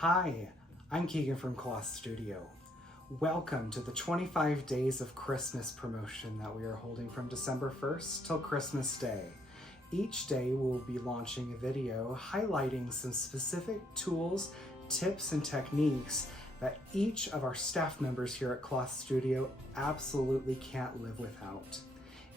Hi, I'm Keegan from Kloth Studio. Welcome to the 25 Days of Christmas promotion that we are holding from December 1st till Christmas Day. Each day we'll be launching a video highlighting some specific tools, tips, and techniques that each of our staff members here at Kloth Studio absolutely can't live without.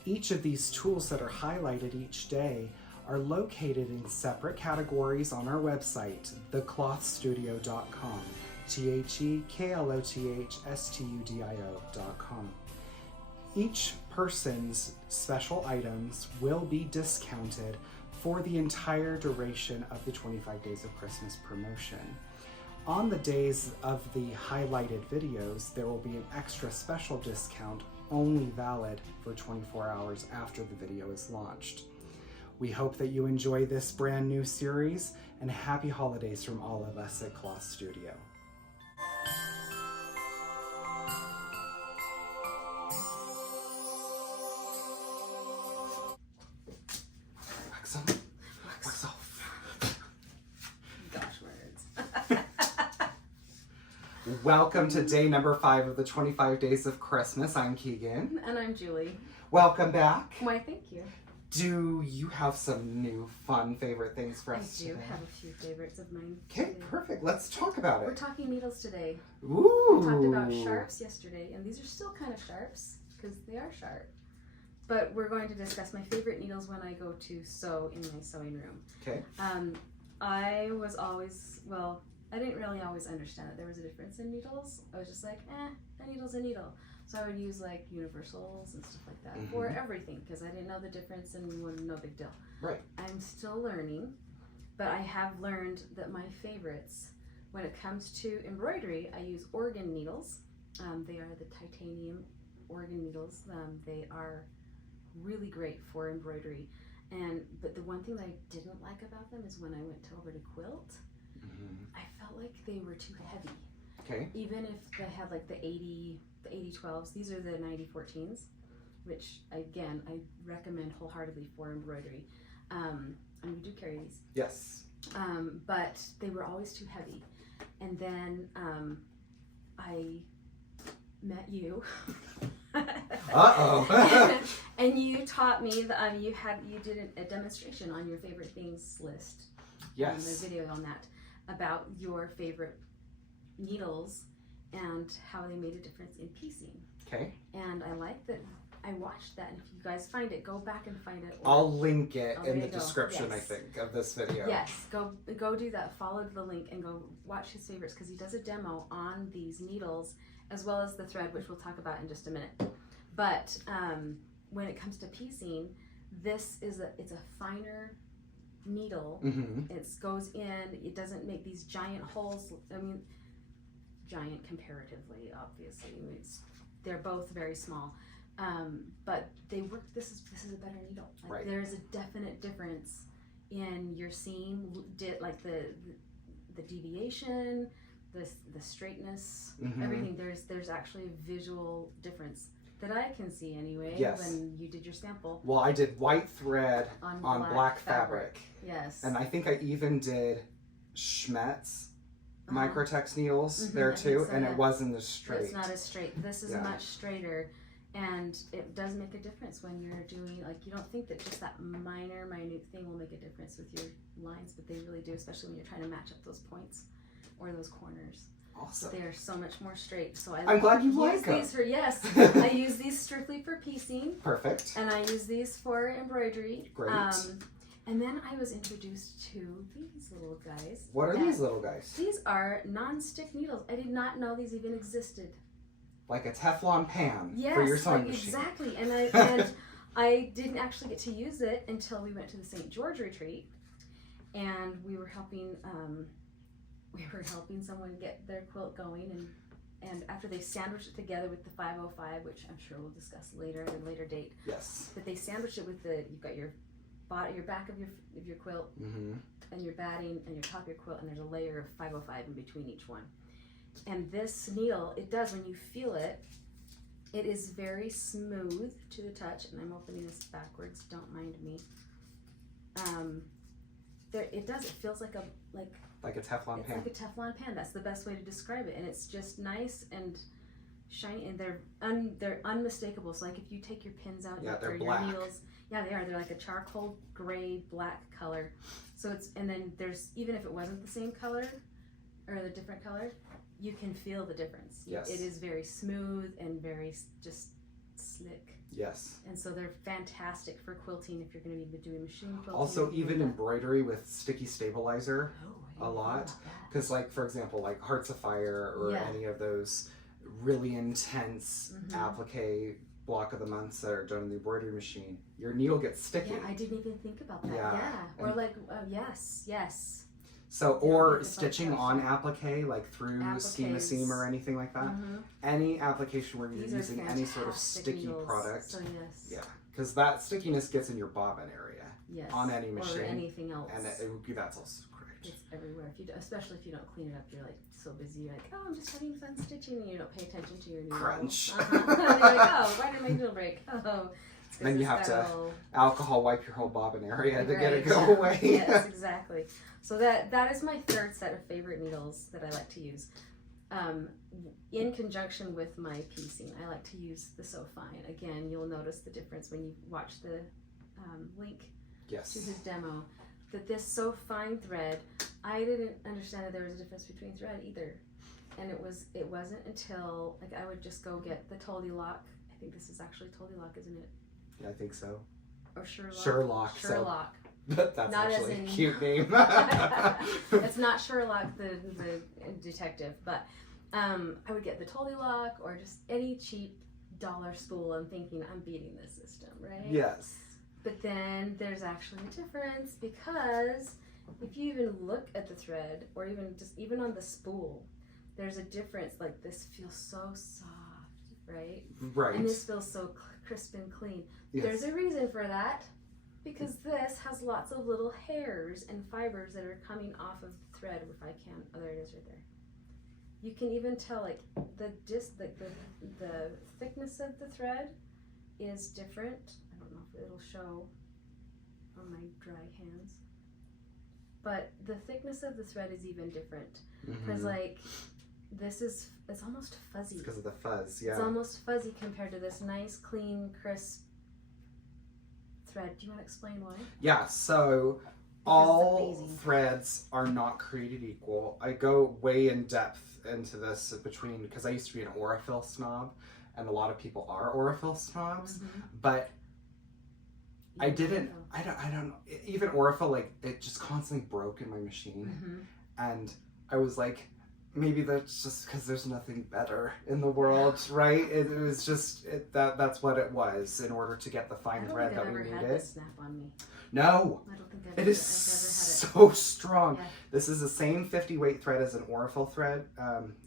Each of these tools that are highlighted each day are located in separate categories on our website, theklothstudio.com, TheKlothstudio.com. Each person's special items will be discounted for the entire duration of the 25 Days of Christmas promotion. On the days of the highlighted videos, there will be an extra special discount only valid for 24 hours after the video is launched. We hope that you enjoy this brand new series, and happy holidays from all of us at Kloth Studio. Wax on, wax off. Gosh, words. Welcome to day number 5 of the 25 Days of Christmas. I'm Keegan. And I'm Julie. Welcome back. Why, thank you. Do you have some new fun favorite things for us today? I do have a few favorites of mine. Okay, today. Perfect. Let's talk about We're it. talking needles today. Ooh. We talked about sharps yesterday, and these are still kind of sharps because they are sharp. But we're going to discuss my favorite needles when I go to sew in my sewing room. Okay. I was always, well, I didn't really always understand that there was a difference in needles. I was just like, a needle's a needle. So I would use like universals and stuff like that for everything because I didn't know the difference and no big deal. Right. I'm still learning, but I have learned that my favorites, when it comes to embroidery, I use organ needles. They are the titanium organ needles. They are really great for embroidery. But the one thing that I didn't like about them is when I went over to quilt, I felt like they were too heavy. Okay. Even if they had like the 8012s, these are the 9014s, which again I recommend wholeheartedly for embroidery. And we do carry these. Yes. But they were always too heavy. And then I met you. Uh-oh. And you taught me that you did a demonstration on your favorite things list. Yes. A video on that about your favorite needles and how they made a difference in piecing. Okay. And I like that. I watched that, and if you guys find it, go back and find it. I'll link it Oh, in there the you go. description, Yes. I think, of this video. Yes, go do that. Follow the link and go watch his favorites because he does a demo on these needles as well as the thread, which we'll talk about in just a minute. But when it comes to piecing, it's a finer needle. It goes in. It doesn't make these giant holes. I mean, giant comparatively, obviously. They're both very small. But they work. This is a better needle. Like, Right. There's a definite difference in your seam, like the deviation, the straightness, everything. There's actually a visual difference that I can see anyway. Yes. When you did your sample. Well, I did white thread On black fabric. Yes. And I think I even did SCHMETZ microtex needles there I too, think so, and yeah. it wasn't as straight. It's not as straight. This is Yeah. much straighter, and it does make a difference when you're doing, like, you don't think that just that minute thing will make a difference with your lines, but they really do, especially when you're trying to match up those points or those corners. Awesome. They are so much more straight. So I'm glad you use like them. these for, yes, I use these strictly for piecing, Perfect. and I use these for embroidery. Great. And then I was introduced to these little guys. What are these little guys? These are non-stick needles. I did not know these even existed. Like a Teflon pan Yes, for your sewing like, machine. exactly. And I didn't actually get to use it until we went to the St. George retreat, and we were helping someone get their quilt going, and after they sandwiched it together with the 505, which I'm sure we'll discuss later at a later date. Yes. But they sandwiched it with you've got your back of your quilt, and your batting, and your top of your quilt, and there's a layer of 505 in between each one. And this needle, it does, when you feel it, it is very smooth to the touch, and I'm opening this backwards, don't mind me. It feels like Like a Teflon pan. It's like a Teflon pan. That's the best way to describe it. And it's just nice and shiny, and they're unmistakable. So like if you take your pins out, they're for black. your needles, yeah, they are. They're like a charcoal gray black color. So it's, and then there's, even if it wasn't the same color or the different color, you can feel the difference. Yes. It is very smooth and very just slick. Yes. And so they're fantastic for quilting if you're going to be doing machine quilting. Also, even embroidery with sticky stabilizer a lot. Because, like, for example, like Hearts of Fire or any of those really intense applique block of the months that are done in the embroidery machine, your needle gets sticky. Yeah, I didn't even think about that. Yeah. Or like, yes. So, or stitching on applique, like through schema seam or anything like that. Any application where you're using any sort of sticky product. So yes. Yeah, because that stickiness gets in your bobbin area. Yes. On any machine. Or anything else. And that's also great. It's everywhere. If you, especially if you don't clean it up, you're like so busy. You're like, oh, I'm just having fun stitching, and you don't pay attention to your needle. Crunch. You're like, oh, why did my needle break? Oh. Then you have to alcohol wipe your whole bobbin area to get it go yeah. away. Yes, exactly. So that is my third set of favorite needles that I like to use. In conjunction with my piecing, I like to use the So Fine. Again, you'll notice the difference when you watch the link to his demo. That this So Fine thread, I didn't understand that there was a difference between thread either. And it wasn't until, like, I would just go get the Toldy Lock. I think this is actually Toldy Lock, isn't it? Yeah, I think so. Or Sherlock. Sherlock. Sherlock. That's Not actually as in... a cute name. It's not Sherlock the detective, but I would get the Toldy Lock or just any cheap dollar spool. I'm thinking I'm beating this system, right? Yes. But then there's actually a difference, because if you even look at the thread, or even on the spool, there's a difference. Like, this feels so soft, right? Right. And this feels so crisp and clean. Yes. There's a reason for that, because this has lots of little hairs and fibers that are coming off of the thread. If I can, oh, there it is right there. You can even tell, like, the thickness of the thread is different. I don't know if it'll show on my dry hands, but the thickness of the thread is even different, because like it's almost fuzzy. It's because of the fuzz. Yeah. It's almost fuzzy compared to this nice, clean, crisp thread. Do you want to explain why? Yeah. So all threads are not created equal. I go way in depth into this because I used to be an Aurifil snob, and a lot of people are Aurifil snobs, but I don't know, even Aurifil, like, it just constantly broke in my machine, and I was like, maybe that's just because there's nothing better in the world, right? It was just that's what it was in order to get the fine thread that we needed. Had this snap on me. No, I don't think it is so strong. Yeah. This is the same 50 weight thread as an Aurifil thread,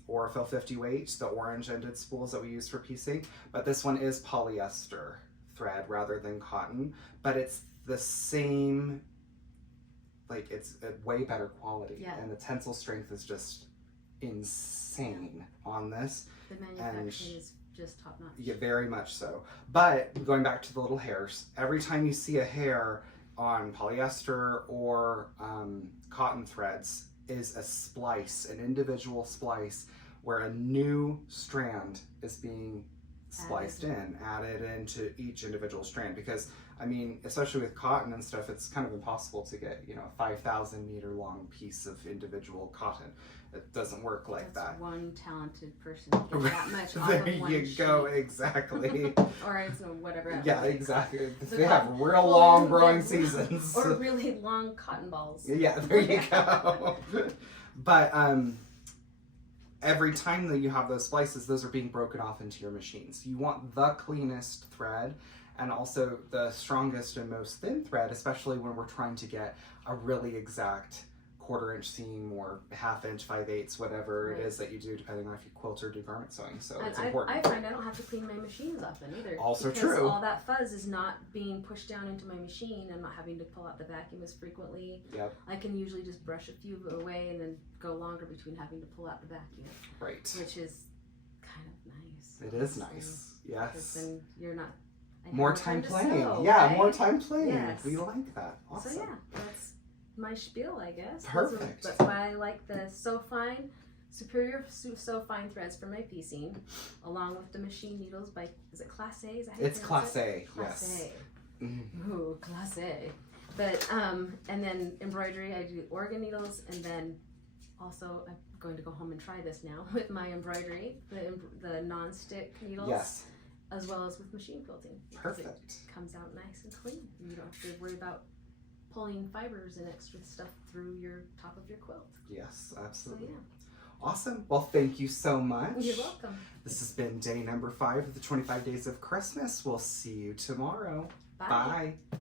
Aurifil 50 weight, the orange ended spools that we use for piecing, but this one is polyester thread rather than cotton, but it's the same, like, it's a way better quality, and the tensile strength is just insane on this. The manufacturing is just top notch. Yeah, very much so. But going back to the little hairs, every time you see a hair on polyester or cotton threads is a splice, an individual splice, where a new strand is being spliced added into each individual strand. Because, I mean, especially with cotton and stuff, it's kind of impossible to get, a 5,000 meter long piece of individual cotton. It doesn't work like that. One talented person can get that much off there of one you go, exactly. Or it's whatever. Yeah, exactly. They have real long growing seasons. Or really long cotton balls. Yeah, there you go. But every time that you have those splices, those are being broken off into your machines. You want the cleanest thread, and also the strongest and most thin thread, especially when we're trying to get a really exact 1/4 inch seam or 1/2 inch, 5/8, whatever it is that you do, depending on if you quilt or do garment sewing. So it's important. I find I don't have to clean my machines often either. Also because true. All that fuzz is not being pushed down into my machine. I'm not having to pull out the vacuum as frequently. Yep. I can usually just brush a few away and then go longer between having to pull out the vacuum. Right. Which is kind of nice. It is nice. Yes. Because then you're not... More time playing. Sew, yeah, right? more time playing. Yes. We like that. Awesome. So yeah, my spiel, I guess. Perfect. That's why I like the superior sew fine threads for my piecing, along with the machine needles by, is it KLASSE? Is that how you It's pronounce KLASSE, it? KLASSE. yes. Mm. Ooh, KLASSE. But, and then embroidery, I do organ needles, and then also I'm going to go home and try this now with my embroidery, the non-stick needles. Yes. As well as with machine quilting. Perfect. It comes out nice and clean. You don't have to worry about pulling fibers and extra stuff through your top of your quilt. Yes, absolutely. So, yeah. Awesome. Well, thank you so much. You're welcome. This has been day number 5 of the 25 Days of Christmas. We'll see you tomorrow. Bye. Bye.